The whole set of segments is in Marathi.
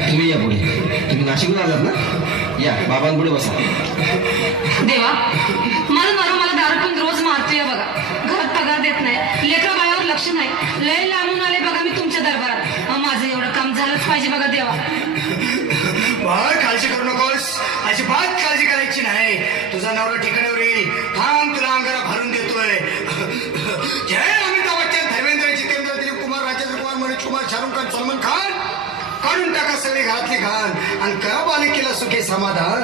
तुम्ही या पुढे. तुम्ही नाशिकला आलात ना? या बाबांपुढे बसा. देवा, माझा नवरा मला दारू पिऊन रोज मारतोय बघा. घरात पगार देत नाही, लेकरं बाळावर लक्ष नाही. लय लांबून आले बघा मी तुमच्या दरबारात. माझं एवढं काम झालंच पाहिजे बघा देवा. बाळ, काळजी करू नकोस. अजिबात काळजी करायची नाही. तुझा नवरा ठिकाणावर येईल. थांब, तुला अंगारा भरून देतोय. जय अमिताभ बच्चन, धर्मेंद्र, जितेंद्र, दिलीप कुमार, राजेंद्र कुमार, मनीष कुमार, शाहरुख खान, सलमान खान. काढून टाका सगळे घरातले घाण आणि करा बालिकेला सुखे समाधान.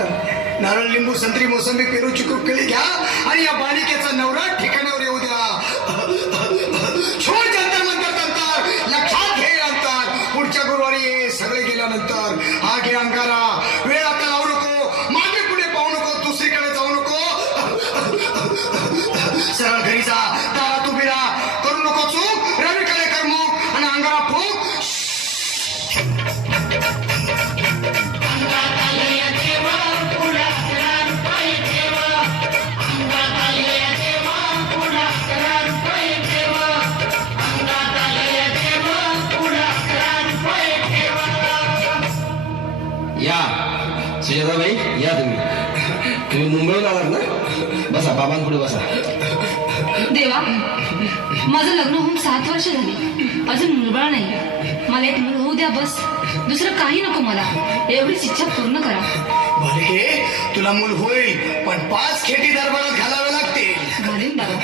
नारळ, लिंबू, संत्री, मोसंबी, पेरू, चिकू, केळी घ्या आणि या बालिकेचा नवरा ठिकाणावर येऊ द्या. छोड जंतर मंतर अंतर, लक्षात घे अंतर. पुढच्या गुरुवारी ये, सगळे गेल्यानंतर. हा घे अंगारा. वेळ आता लावू नको, मागे पुढे पाहू नको, दुसरीकडे जाऊ नको. सरळ घरी जा, दारात उभी राहा. करू नको चूक, रवीकडे कर मुख आणि अंगारा फूक. या सुजाताबाई, या तुम्ही मुंबईला आलात ना? बसा, बाबांपुढे बसा. देवा, माझं लग्न होऊन 7 वर्ष झाली, अजून मुलबाळ नाही. मला एक मूल होऊ द्या बस. दुसरं काही नको मला. एवढीच इच्छा पूर्ण करा. भले तुला मूल होईल, पण 5 खेटी दरबारात घालावे लागतील. घालीन बाबा,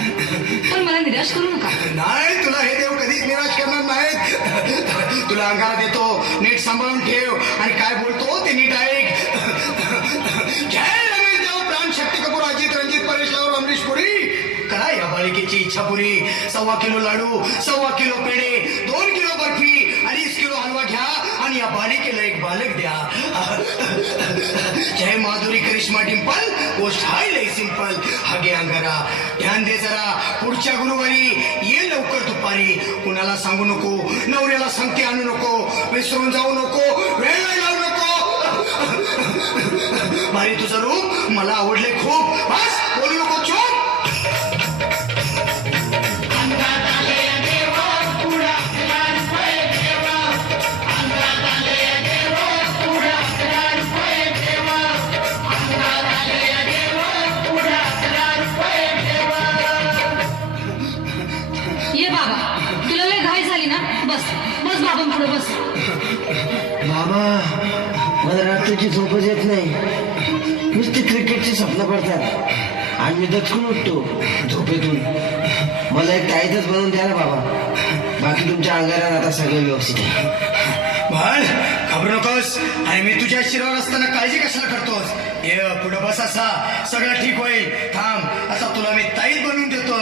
पण मला निराश करू नका. नाही, तुला हे देव कधीच निराश करणार नाहीत. तुला अंगारा देतो, नीट सांभाळून ठेव आणि काय बोलतो ते नीट ऐक. जय रमेश देव, प्राण, शक्ती कपूर, अजित, रणजित, परेश राव, अमरीश पुरी. करा या बालिकेची इच्छा पुरी. 1.25 किलो लाडू, 1.25 किलो पेढे, 2 किलो बर्फी, 2.5 किलो हलवा घ्या आणि या बालिकेला एक बालक द्या. जय माधुरी, करिश्मा, डिंपल, गोष्ट हाय लय सिंपल. हा घे अंगारा. ध्यान दे जरा, पुढच्या गुरुवारी ये लवकर दुपारी. कुणाला सांगू नको, नवऱ्याला संगती आणू नको, विसरून जाऊ नको, वेळ नाही लावू नको. भारी तुझं रूप मला आवडले खूप. बस, बोलू नको, चूप. ये बाबा, तुला लय घाई झाली ना? बस बस बाबांपुढे बस. बाबा, मला रात्रीची झोपच येत नाही. नुसती क्रिकेटची स्वप्न पडतात आणि मी दचकून उठतो झोपेतून. मला एक टाईटच बनवून द्या ना बाबा. बाकी तुमच्या अंगारात आता सगळं व्यवस्थित आहे. बाळ, घाबरू नकोस. आणि मी तुझ्या शिरावर असताना काळजी कशाला करतोस? ये पुढं बस, असा सगळं ठीक होईल. थांब, आता तुला मी ताईत बनवून देतो.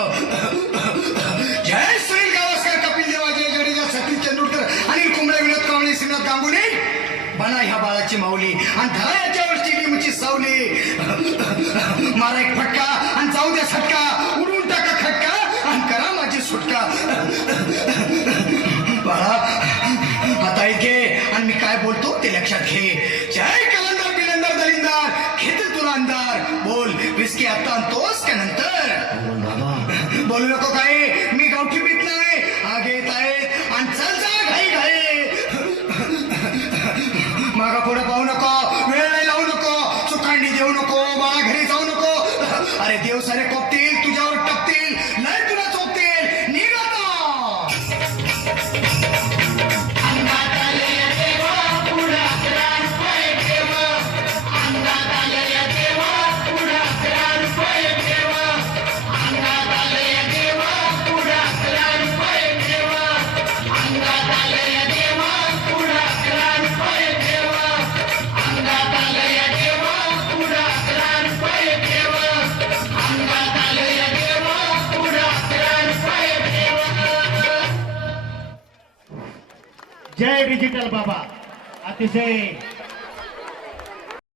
जय सुनील गावस्कर, कपिल देव, अजय जडेजा, सतीश तेंडुलकर, अनिल कुंबळे, विनोद कावळे, श्रीनाथ गांगुली. बना ह्या बाळाची माऊली आणि धरा याच्यावरची लिंबूची सावली. मारा एक फटका आणि जाऊ द्या सटका. उडून टाका खटका आणि करा माझी सुटका. बाळा, आता घे आणि मी काय बोलतो ते लक्षात घे. जय कलंदर, बिलंदर, दलिंदर, घेतील तुला अंधार. बोल, विस्की आता आणतोस का नंतर? बोलू नको काय, मी गावठी पीत नाही. हा घेत आहेत आणि चल जा घाई घाई. मागा पुढे पाहू नको, वेळ नाही लावू नको, चुकांडी देऊ नको, बाळा घरी जाऊ नको. अरे देव सारे कोपतील, तुझ्यावर टपतील, नाही तुला चोपतील. निघ आता. जय डिजिटल बाबा. अतिशय